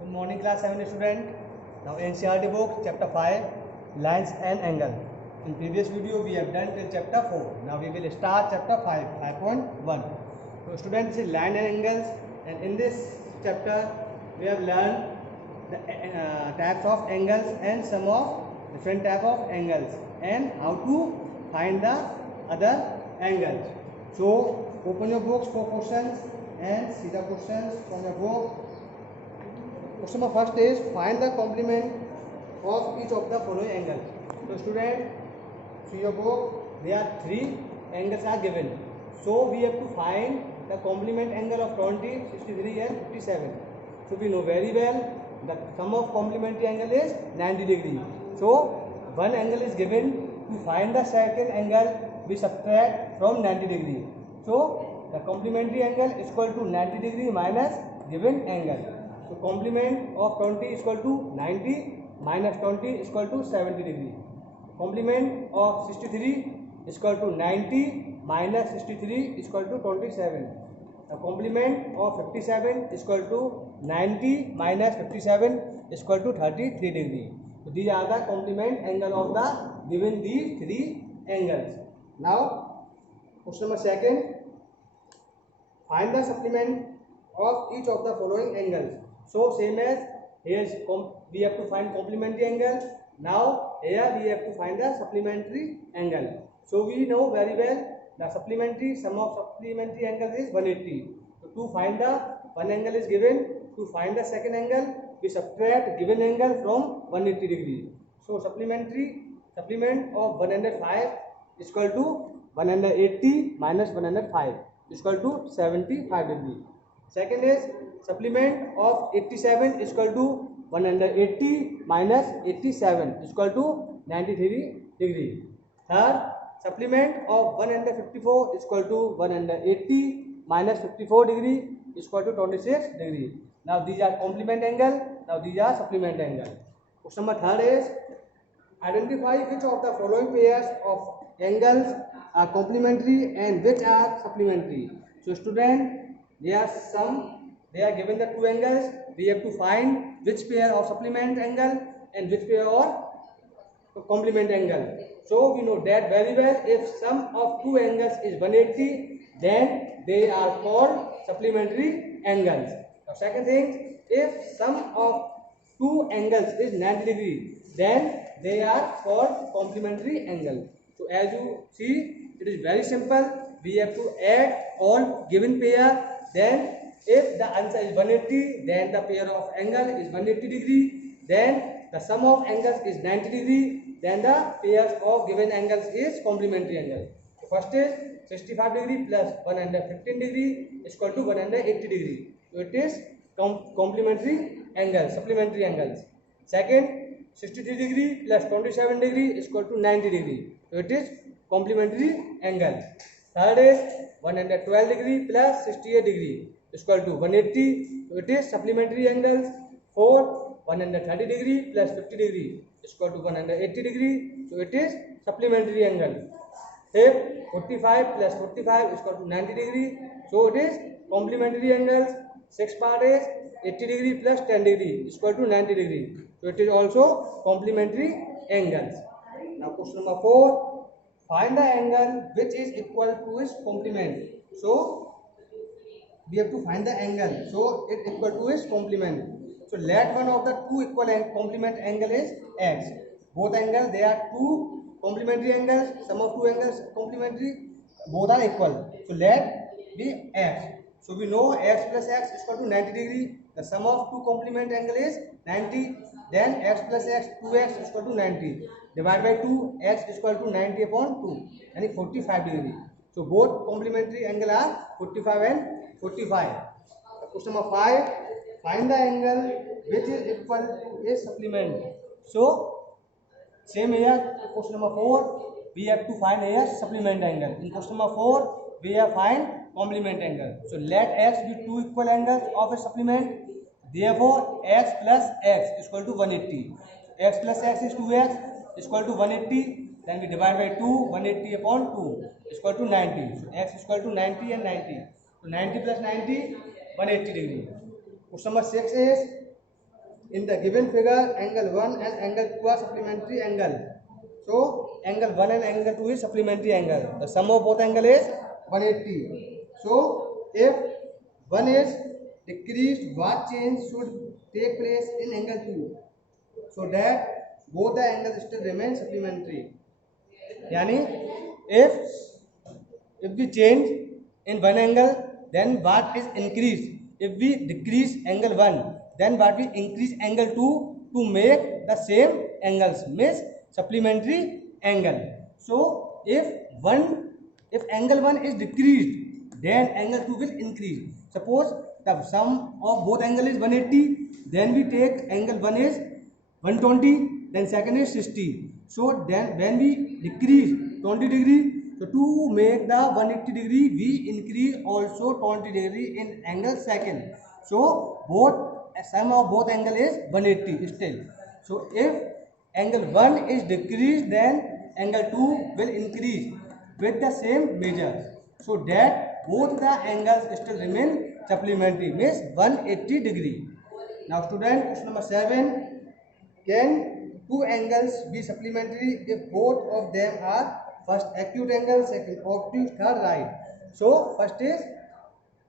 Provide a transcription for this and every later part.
Good morning, class 7 student. Now NCERT book chapter 5 lines and angle. In previous video we have done till chapter 4. Now we will start chapter 5 5.1. So students, this is line and angles, and in this chapter we have learned the types of angles and some of different type of angles and how to find the other angles. So open your books for questions and see the questions from your book. Question number first is find the complement of each of the following angles. So student, see your book. There are three angles are given. So we have to find the complement angle of 20, 63 and 57. So we know very well the sum of complementary angle is 90 degree. So one angle is given. To find the second angle, we subtract from 90 degree. So the complementary angle is equal to 90 degree minus given angle. So complement of 20 is equal to 90 minus 20 is equal to 70 degree. Complement of 63 is equal to 90 minus 63 is equal to 27. The complement of 57 is equal to 90 minus 57 is equal to 33 degree. So these are the complement angle of the given these three angles. Now question number second, find the supplement of each of the following angles. So same as here we have to find complementary angle. Now here we have to find the supplementary angle. So we know very well the sum of supplementary angles is 180. So to find the one angle is given. To find the second angle, we subtract given angle from 180 degree. So supplement of 105 is equal to 180 minus 105 is equal to 75 degree. Second is supplement of 87 is equal to 180 minus 87 is equal to 93 degree. Third, supplement of 154 is equal to 180 minus 54 degree is equal to 26 degree. Now these are complement angle. Now these are supplement angle. Question number third is identify which of the following pairs of angles are complementary and which are supplementary. So student, they are given the two angles. We have to find which pair of supplement angle and which pair of complement angle. So we know that very well. If sum of two angles is 180, then they are called supplementary angles. Now second thing, if sum of two angles is 90 degree, then they are called complementary angle. So as you see, it is very simple. We have to add all given pair. Then if the answer is 180, then the pair of angle is 180 degree. Then the sum of angles is 90 degree. Then the pairs of given angles is complementary angle. So first is 65 degree plus 115 degree is equal to 180 degree. So it is complementary angle, supplementary angles. Second, 63 degree plus 27 degree is equal to 90 degree. So it is complementary angle. Third is 112 degree plus 68 degree is equal to 180. So it is supplementary angles. Fourth, 130 degree plus 50 degree is equal to 180 degree. So it is supplementary angle. Fifth, 45 plus 45 is equal to 90 degree. So it is complementary angles. Sixth part is 80 degree plus 10 degree is equal to 90 degree. So it is also complementary angles. Now question number 4, find the angle which is equal to its complement. So we have to find the angle. So it equal to its complement. So let one of the two equal and complement angle is x. Both angles, they are two complementary angles. Sum of two angles complementary. Both are equal. So let be x. So we know x plus x is equal to 90 degree. The sum of two complement angle is 90. Then x plus x, 2x is equal to 90. Divide by 2, x is equal to 90 upon 2. And 45 degree. So both complementary angle are 45 and 45. Question number 5. Find the angle which is equal to a supplement. So same here. Question number 4. We have to find a supplement angle. In question number 4, we have find complement angle. So let x be two equal angles of a supplement. Therefore x plus x is equal to 180. X plus x is 2x is equal to 180. Then we divide by 2. 180 upon 2 is equal to 90. So x is equal to 90 and 90. So 90 plus 90, 180 degree. Question number 6 is in the given figure, angle 1 and angle 2 are supplementary angle. So angle 1 and angle 2 is supplementary angle. The sum of both angle is 180. So if 1 is decreased, what change should take place in angle 2 so that both the angles still remain supplementary? Yani if we change in one angle, then what is increased? If we decrease angle 1, then what we increase angle 2 to make the same angles, means supplementary angle. So if angle 1 is decreased, then angle 2 will increase. Suppose the sum of both angle is 180, then we take angle 1 is 120, then second is 60. So then when we decrease 20 degree, so to make the 180 degree, we increase also 20 degree in angle second. So sum of both angle is 180 still. So if angle 1 is decreased, then angle 2 will increase with the same measure, so that both the angles still remain supplementary, means 180 degree. Now student, question number 7. Can two angles be supplementary if both of them are first acute angle, second obtuse, third right? So first is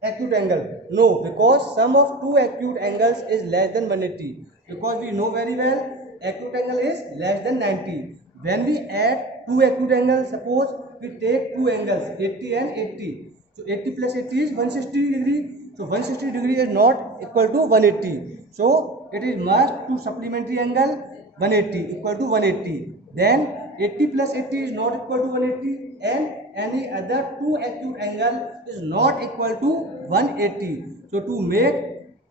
acute angle. No, because sum of two acute angles is less than 180. Because we know very well acute angle is less than 90. When we add two acute angles, suppose we take two angles 80 and 80. So 80 plus 80 is 160 degree. So 160 degree is not equal to 180. So it is must to supplementary angle 180 equal to 180. Then 80 plus 80 is not equal to 180, and any other two acute angle is not equal to 180. So to make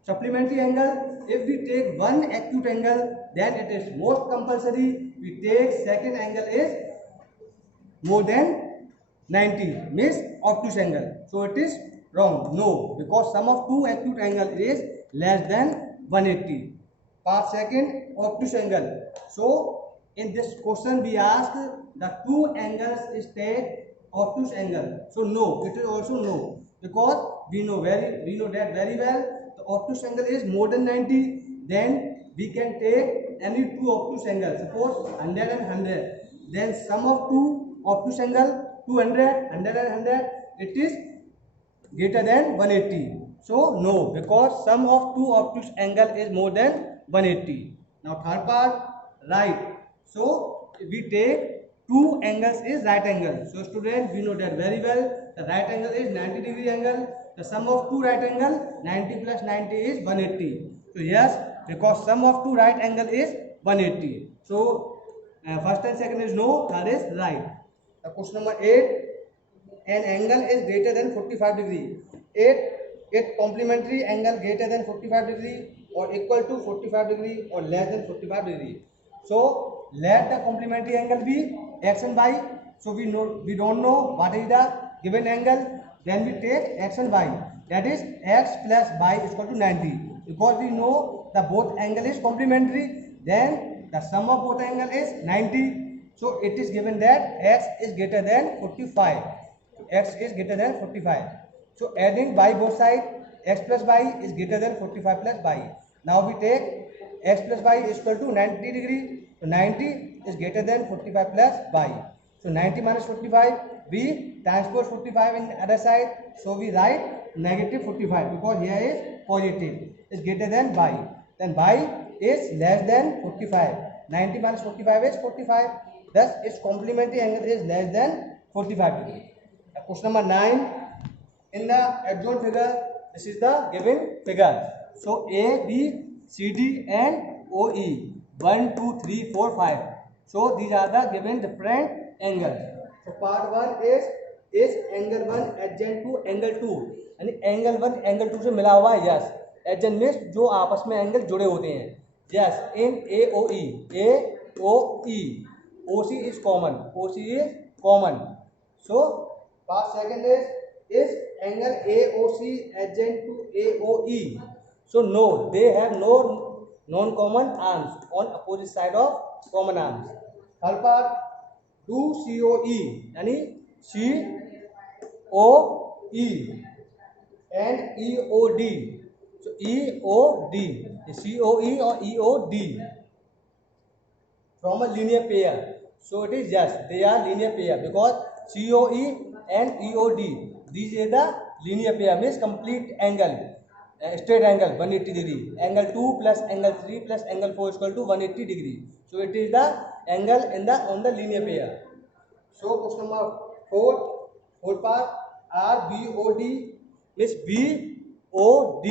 supplementary angle, if we take one acute angle, then it is most compulsory we take second angle is more than 90, means obtuse angle. So it is wrong. No, because sum of two acute angle is less than 180. Part second, obtuse angle. So in this question we ask the two angles is take obtuse angle. So no, it is also no, because we know that very well. The obtuse angle is more than 90. Then we can take any two obtuse angles. Suppose 100 and 100. Then sum of two obtuse angle 200, 100 and 100. It is greater than 180. So no, because sum of two obtuse angle is more than 180. Now third part, right. So we take two angles is right angle. So student, we know that very well. The right angle is 90 degree angle. The sum of two right angle 90 plus 90 is 180. So yes, because sum of two right angle is 180. So first and second is no, third is right. Question number 8. An angle is greater than 45 degree. It complementary angle greater than 45 degree or equal to 45 degree or less than 45 degree. So let the complementary angle be x and y. So we don't know what is the given angle. Then we take x and y. That is x plus y is equal to 90. Because we know the both angle is complementary, then the sum of both angle is 90. So it is given that x is greater than 45. X is greater than 45. So adding by both sides, x plus y is greater than 45 plus y. Now we take x plus y is equal to 90 degree. So 90 is greater than 45 plus y. So 90 minus 45, we transpose 45 in the other side. So we write negative 45 because here is positive. Is greater than y. Then y is less than 45. 90 minus 45 is 45. Thus its complementary angle is less than 45 degree. Question number 9. In the adjoint figure, this is the given figure. So A, B, C, D and OE. 1, 2, 3, 4, 5. So these are the given different angles. So part 1 is angle 1 adjacent to angle 2. यानी angle 1 angle 2 से मिला हुआ है. Yes. Adjacent means जो आपस में angle जुड़े होते हैं. Yes. In AOE. OC is common. OC is common. So part second is angle AOC adjacent to AOE. So no, they have no non-common arms on opposite side of common arms. Third part, do COE यानी COE and EOD. So EOD COE or EOD from a linear pair. So it is yes, they are linear pair because COE and EOD, these are the linear pair, means complete angle, straight angle 180 degree. Angle 2 plus angle 3 plus angle 4 is equal to 180 degree. So it is the angle in the on the linear pair. So question number 4, fourth part, RBOD means BOD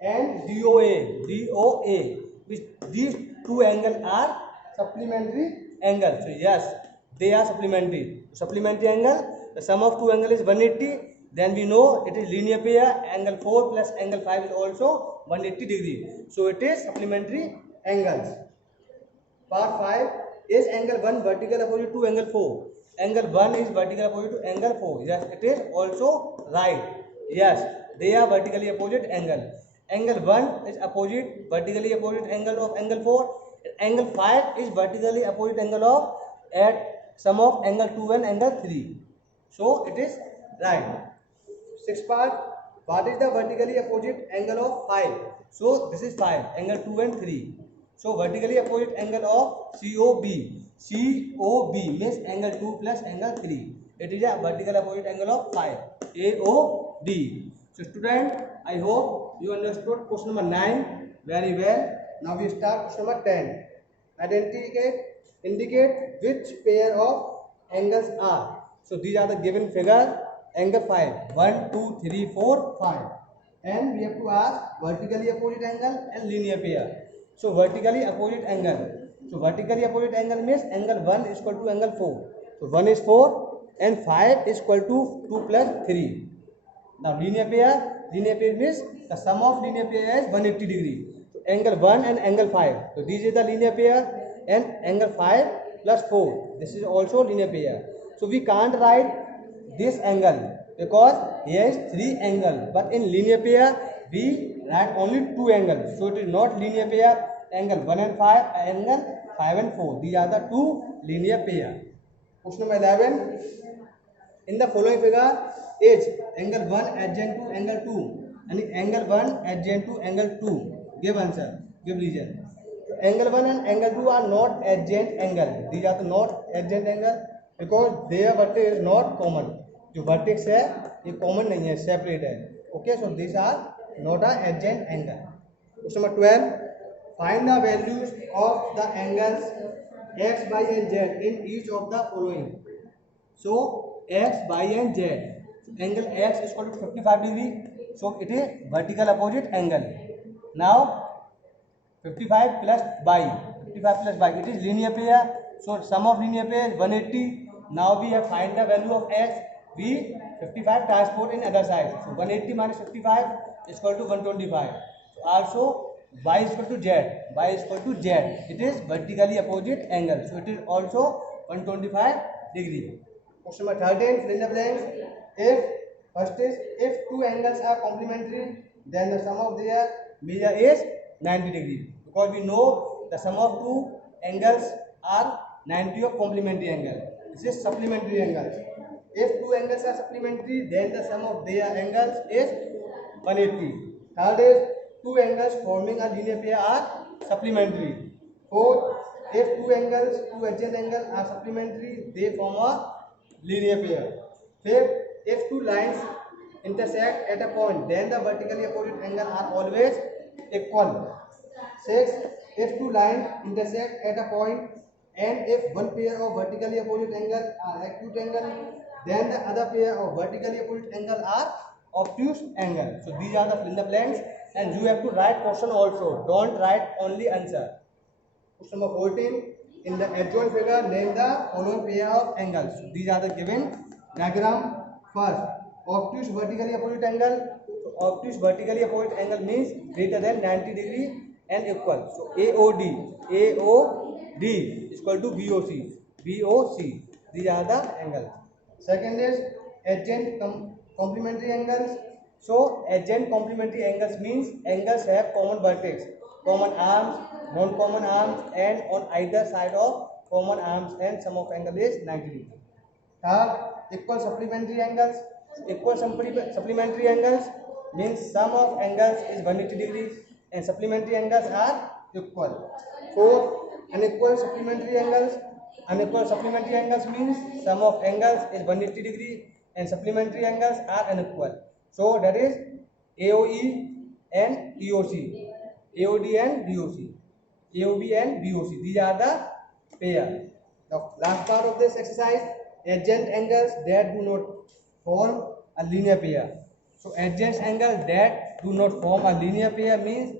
and DOA which these two angles are supplementary angles. So yes, they are supplementary. Supplementary angle, the sum of two angles is 180. Then we know it is linear pair. Angle 4 plus angle 5 is also 180 degree. So it is supplementary angles. Part 5 is angle 1 vertical opposite to angle 4. Angle 1 is vertical opposite to angle 4. Yes, it is also right. Yes, they are vertically opposite angle. Angle 1 is opposite, vertically opposite angle of angle 4. Angle 5 is vertically opposite angle of at sum of angle 2 and angle 3. So it is right. Sixth part, what is the vertically opposite angle of 5? So this is 5, angle 2 and 3. So vertically opposite angle of COB. COB means angle 2 plus angle 3. It is a vertical opposite angle of 5. AOD. So student, I hope you understood question number 9 very well. Now we start question number 10. Indicate which pair of angles are. So these are the given figure. Angle 5, 1, 2, 3, 4, 5. And we have to ask vertically opposite angle and linear pair. So vertically opposite angle. So vertically opposite angle means angle 1 is equal to angle 4. So 1 is 4 and 5 is equal to 2 plus 3. Now linear pair means the sum of linear pair is 180 degree. So angle 1 and angle 5. So these is the linear pair and angle 5 plus 4. This is also linear pair. So we can't write this angle because here is 3 angle, but in linear pair we write only 2 angles. So it is not linear pair. Angle 1 and 5, angle 5 and 4. These are the 2 linear pair. Question number 11. In the following figure is angle 1 adjacent to angle 2 and angle 1 adjacent to angle 2. Give answer. Give reason. Angle 1 and angle 2 are not adjacent angle. These are the not adjacent angle because their vertex is not common. जो vertex है ये common नहीं है, separate है. Okay, so this are not a adjacent angle. Question number 12. Find the values of the angles x, y and z in each of the following. So x, y and z. Angle x is equal to 55 degree. So it is vertical opposite angle. Now 55 plus y. 55 plus y. It is linear pair. So sum of linear pair is 180. Now we have find the value of x. We 55 transport in other side. So 180 minus 55 is equal to 125. So also y is equal to z. Y is equal to z. It is vertically opposite angle. So it is also 125 degree. Question number 13. Fill in the blanks. If two angles are complementary, then the sum of their measure is 90 degree. Because we know the sum of two angles are 90 of complementary angle. This is supplementary angles. If two angles are supplementary, then the sum of their angles is 180. Third is two angles forming a linear pair are supplementary. Fourth, if two adjacent angles are supplementary, they form a linear pair. Fifth, if two lines intersect at a point, then the vertically opposite angles are always equal. Sixth, if two lines intersect at a point and if one pair of vertically opposite angles are acute angle, then the other pair of vertically opposite angle are obtuse angle. So these are the fill in the blanks and you have to write question also. Don't write only answer. Question number 14. In the adjoint figure, name the following pair of angles. So these are the given diagram. First, obtuse vertically opposite angle. So obtuse vertically opposite angle means greater than 90 degree and equal. So AOD is equal to BOC. These are the angles. Second is adjacent complementary angles. So adjacent complementary angles means angles have common vertex, common arms, non-common arms, and on either side of common arms, and sum of angle is 90 degree. Third, equal supplementary angles. Equal supplementary angles means sum of angles is 180 degrees and supplementary angles are equal. So unequal supplementary angles. Unequal supplementary angles means sum of angles is 180 degree and supplementary angles are unequal. So that is AOE and EOC, AOD and BOC, AOB and BOC. These are the pair. The last part of this exercise, adjacent angles that do not form a linear pair. So adjacent angles that do not form a linear pair means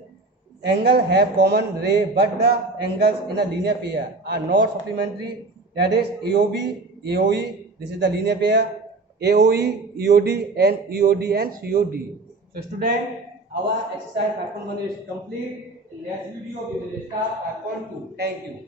angle have common ray, but the angles in a linear pair are not supplementary. That is AOB, AOE. This is the linear pair. AOE, EOD, and EOD and COD. So student, our exercise 5.1 is complete. In next video we will start 5.2. Thank you.